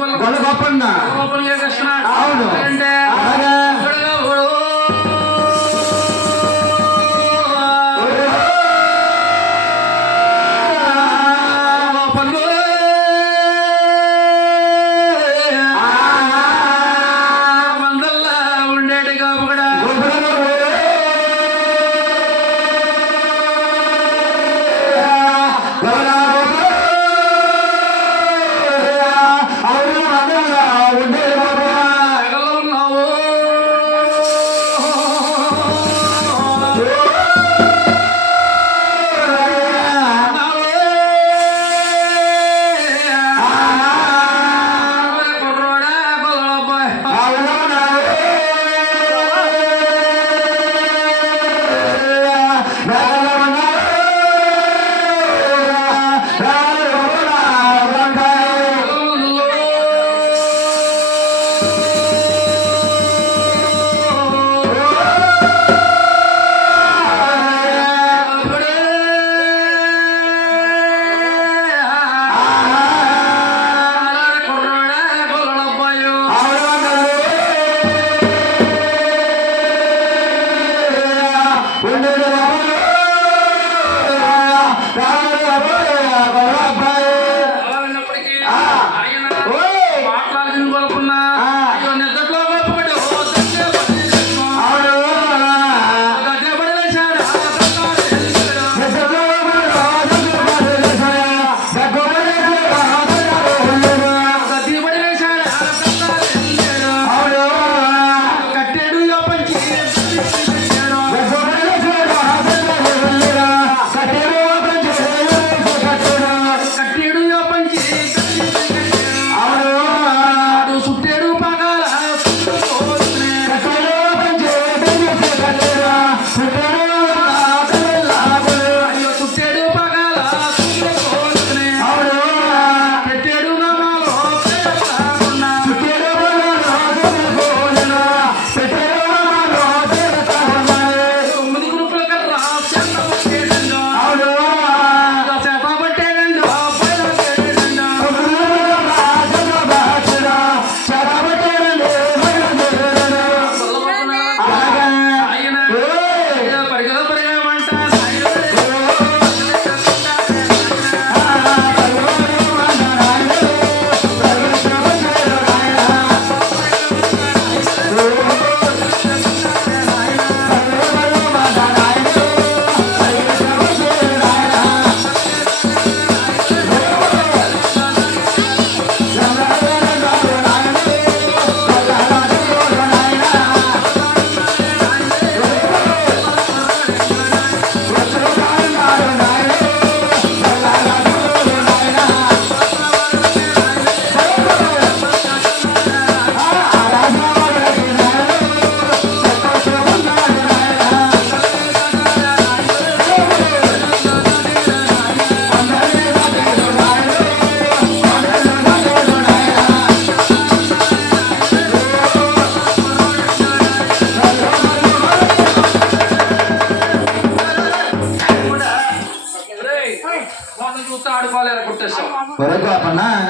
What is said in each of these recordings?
గొప్పన్న అవును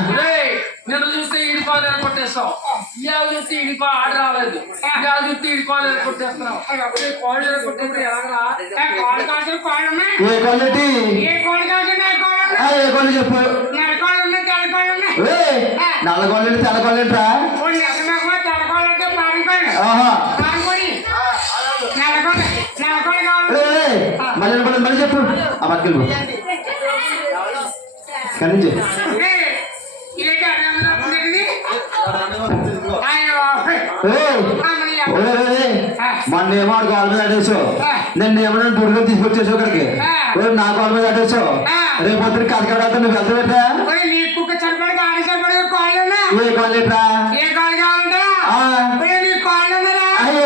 అలాగే నేను చూస్తే ఈడిపోలేదు కొట్టేస్తావు, ఇవాళ చూస్తే ఈడిపో ఆడ రాలేదు, ఇవాళ చూస్తే ఈడిపోలేదు కొట్టేస్తున్నావు. కోళ్ళు కొట్టేస్తే ఎలాగరా? కోళ్ళు కాదు కోళ్ళు ఉన్నాయి. ఏ క్వాలిటీ? ఏ కోళ్ళు కాదు ఏ కోళ్ళు చెప్పు. నెలకోళ్ళు ఉన్నాయి, తెల్లకోళ్ళు ఉన్నాయి. నల్లగోళ్ళు తెల్లగోళ్ళేంట్రా? తెల్లకోళ్ళు అంటే పారంకోళ్ళు, పారంకోడి నెలకోళ్ళు, నెలకోళ్ళు కావాలి. మళ్ళీ చెప్పు. ఆ పక్కలు కనించి మొన్న ఏమో గోడ మీద అడేసావు, నిన్న ఏమన్నా పుడుగా తీసుకొచ్చేసావు ఇక్కడికి. నా గోడ మీద అడేసావు, రేపు పొద్దున కథకాడ నువ్వు వెళ్తావేట్రా? ఏ కాలేట్రా? ఏ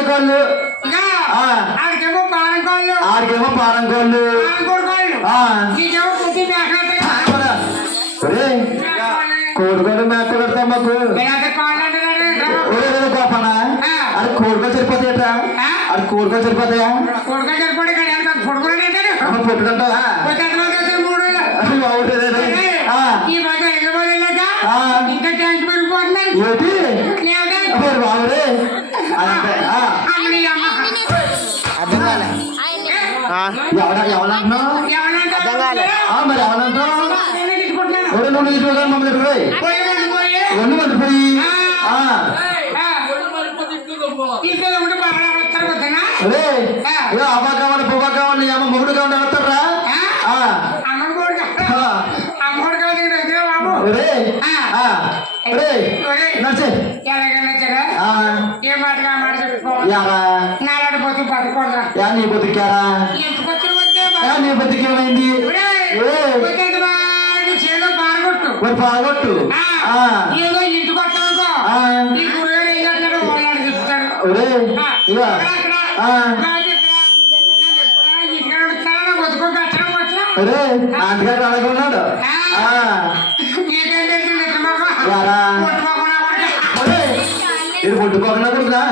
కాళ్ళు? ఆడికేమో పారం కోళ్ళు, కోడుకోళ్ళు మేక పెడతాం మాకు. గొప్పనా అది కోడుకోలు సరిపోతాయట, అది కోడుకోలు సరిపోతాయా? పుట్టుకుంటా ఆ, ఇంకా ట్యాంక్ పెరిగిపోతున్నాను ఏంటి లేవుగా మరి బాబురే అదంతే. ఆ, అమ్మని అమ్మ అర్థం కాలే ఎవరంటున్నావు ఎవరంటే మరి ఎవరంటున్నావు నేనే తిట్టుకుంటున్నాను నువ్వు తీసుకుని మమ్మల్ని పోయి పోయి రెండు మండిపోయి ఒళ్ళు మరిపోతే ఇంట్లో ఇంట్లో ఉంటే బాగా వస్తారు వద్దనా అదే అబ్బా కావాలి పువ్వా కావాలి అమ్మ మొగుడు కావాలి ఎవరుతారా అమ్మని కూడా అమ్మడు కాదు దగ్గర బాబు నడిచే ఎలాగైనా సరే ఏ మాటగా మాట చెప్పుకో యారా నాలాడిపోతూ బతకూడదా యా నీ బతికారా ఎందుకొచ్చిన వద్దే యా నీ బతికేమైంది చేలో బారగొట్టు మరి బాగొట్టు ఏదో ఇంటికి వస్తానుకో ఈ గురుగారు ఏం చేస్తాడు వాళ్ళు చెప్తాడు ఒరే ఇక ఒరే ఆంటగారు అలాగున్నాడు యారా ఇది పుట్టుకోకుండా కొడుకురా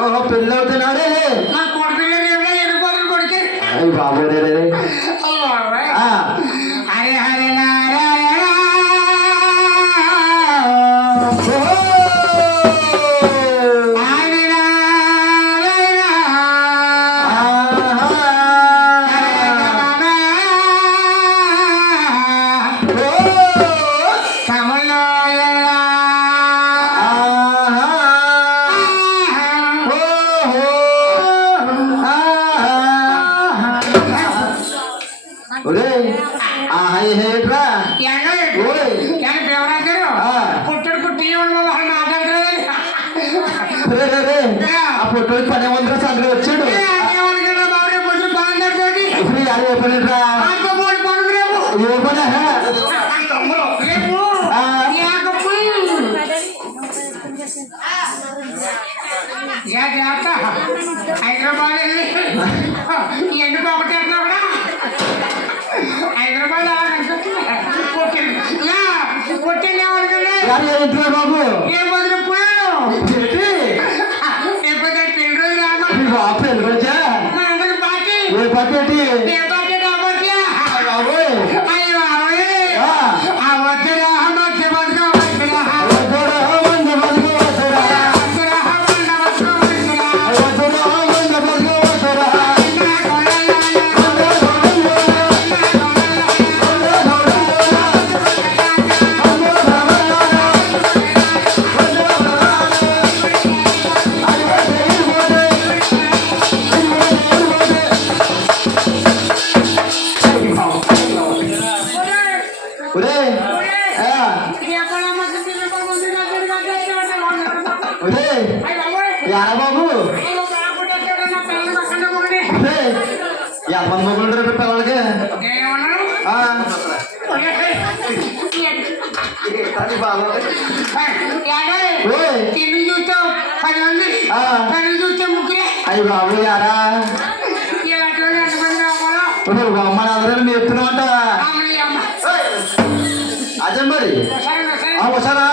ఓహో పెళ్ళి అవుతున్నాడే అయ్యి బాబు రే హరే హరే నారాయణ హరే నారాయణ ఒరే హేట్రా పుట్టడు పుట్టి మాట్లాడతారు ఆ పొట్టోడికి పని ఏముందిరా సంగతి వచ్చాడు ఇప్పుడు యారు ఏ పని రా ఏ పని హైదరాబాద్ వెళ్ళి ఎందుకు ఒకటి కూడా హైదరాబాద్ కొట్టిందేమనుకున్నా యారు ఏంట్రా బాబు ఏ వదిలి పోయాను ఏంటి ఎప్పుడైతే పెళ్లి రోజు రామా ఈ బాబు పెళ్ళి వచ్చా మనందరి పార్టీ ఏ పట్టి ఏ పార్టీ రాబోతే బాబు అయ్యో ఆ వద్దురా మధ్య వద్దు వద్దురా ఒరే ఒరే యారా బాబు ఎంతమంది మొగ్గులు ఉంటారు పిల్లలకి తిరిగి చూస్తావు 10 మంది కళ్ళు చూస్తే ముగ్గురే అయ్యి బాబు యారా ఇలాంటి ఎంతమంది రావాలో మన అందరూ నేర్పుతున్నామంట అమ్మని అమ్మ అదే మరి సరే సరే వస్తారా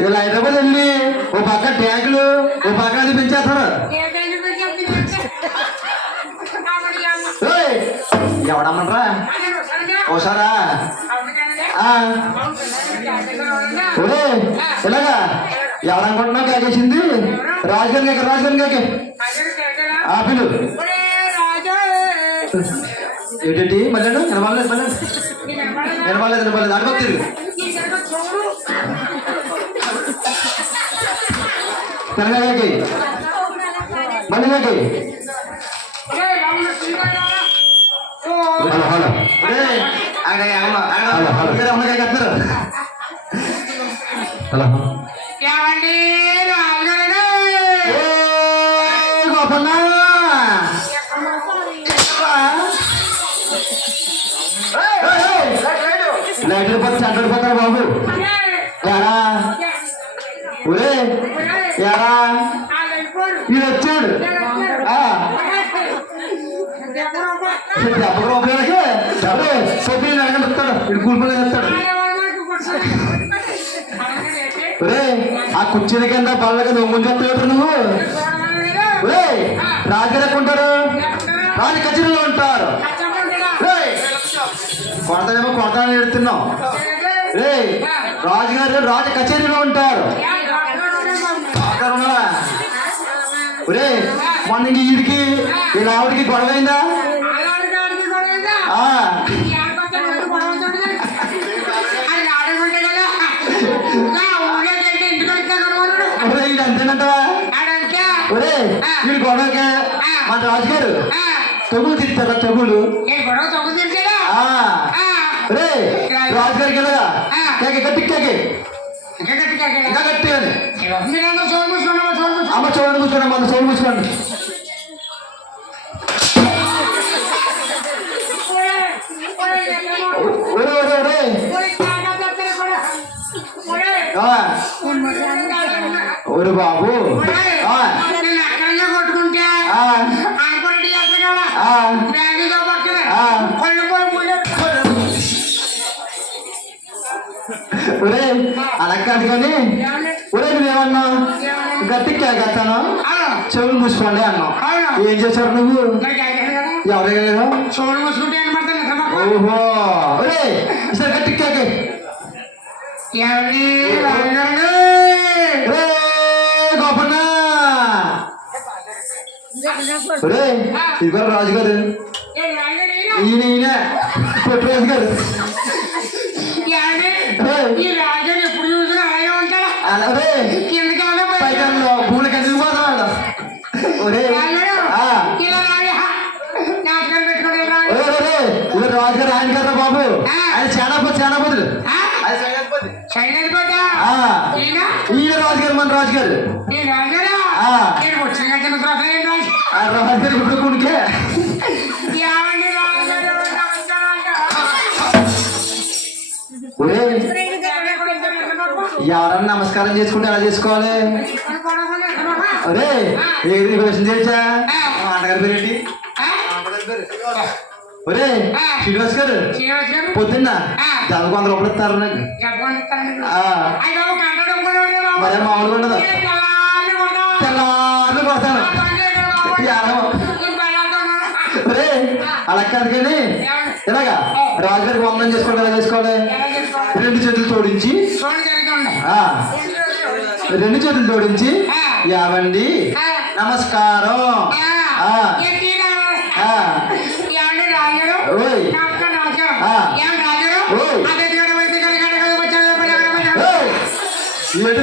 ఇలా హైదరాబాద్ వెళ్ళి ఓ పక్క ట్యాంకులు ఓ పక్క అది పెంచేస్తారు ఎవడమ్మరా ఓసారా ఓ ఒరే ఇలాగా ఎవరనుకుంటున్నావు కాకేసింది రాజుగారి కాకే రాజుగారి కాకే ఆపిలు ఏంటి మళ్ళీ వినపడలేదు మళ్ళీ వినపడలేదు వినపడలేదు అనుకోలేదు తెలంగాణకి మళ్ళీ కాకి హలో హలో హలో ఏమండి రాజుగారు గోపన్న లైట్లు పచ్చి అంటాడు పోతాడు బాబు యారా ఒరే యారా ఇది వచ్చాడు దెబ్బకు రూపాయలకి సొప్పి అడగలుగుతాడు ఇటు కూలిపల్లి చెప్తాడు ఒరే ఆ కుర్చీల కింద బల్ల కింద ముంచెత్తాడు నువ్వు ఒరే రాజు ఉంటారు రాజు కచేరీలో ఉంటారు కొడతానేమో కొడతానని ఎడుతున్నావు రే రాజుగారు రాజు కచేరీలో ఉంటారు ఒరే మొన్న వీడికి వీళ్ళ ఆవిడికి గొడవైందా ఇది అంతేనంటవా ఒరే వీడి గొడవకే మన రాజుగారు తగులు తిట్టారా తగులు రే రాజుగారికి వెళ్ళగా కేకే గట్టి కేకే ఇంకా గట్టి అని అమ్మ చూడండి కూర్చోండి మన చోటు కూర్చోండి ఒరే ఒరే ఒరే ఒరే బాబు కొట్టుకుంటే ఒరే అలా కాదు కానీ ఒరే నువ్వేమన్నా గట్టి కేకేస్తాను చెవులు మూసుకోండి అన్నావు ఏం చేశారు నువ్వు ఎవరు చోటు మూసుకుంటే ఓహో ఒరే ఈసారి గట్టి కేకే గోపన్న ఒరే ఇదిగో రాజుగారు ఈయన ఈయన పెట్టరాజు గారు ఈ రాజు ఎప్పుడు చూసినా అలాగే ఉంటాడా అలాగే పైకల్లో భూమికి ఎందుకు పోతాడు ఒరే ఇద్దరు రాజుగారు ఆయన కదా బాబు ఆయన సేనాపతులు ఈయన రాజుగారు మన రాజుగారు రాజుగారు ఇప్పుడు కొడుకే ఎవరన్నా నమస్కారం చేసుకుంటే ఎలా చేసుకోవాలి అరే ఏది క్వశ్చన్ చేయొచ్చా అన్నగారి పేరేంటి ఒరే శ్రీనివాస్ గారు పొద్దున్న 100 రూపాయలు ఇస్తారు నాకు మరే మామూలుగా ఉండదు తెల్లారు కొడతాను ఒరే అలా కాదు కానీ ఇలాగా రాజుగారికి వందనం చేసుకోండి ఎలా చేసుకోవాలి 2 చేతులు జోడించి 2 చేతులు జోడించి యావండి నమస్కారం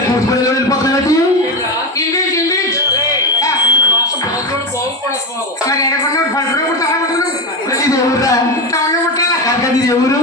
కూర్చుని వెళ్ళిపోతున్నాయి ఇది ఎవరు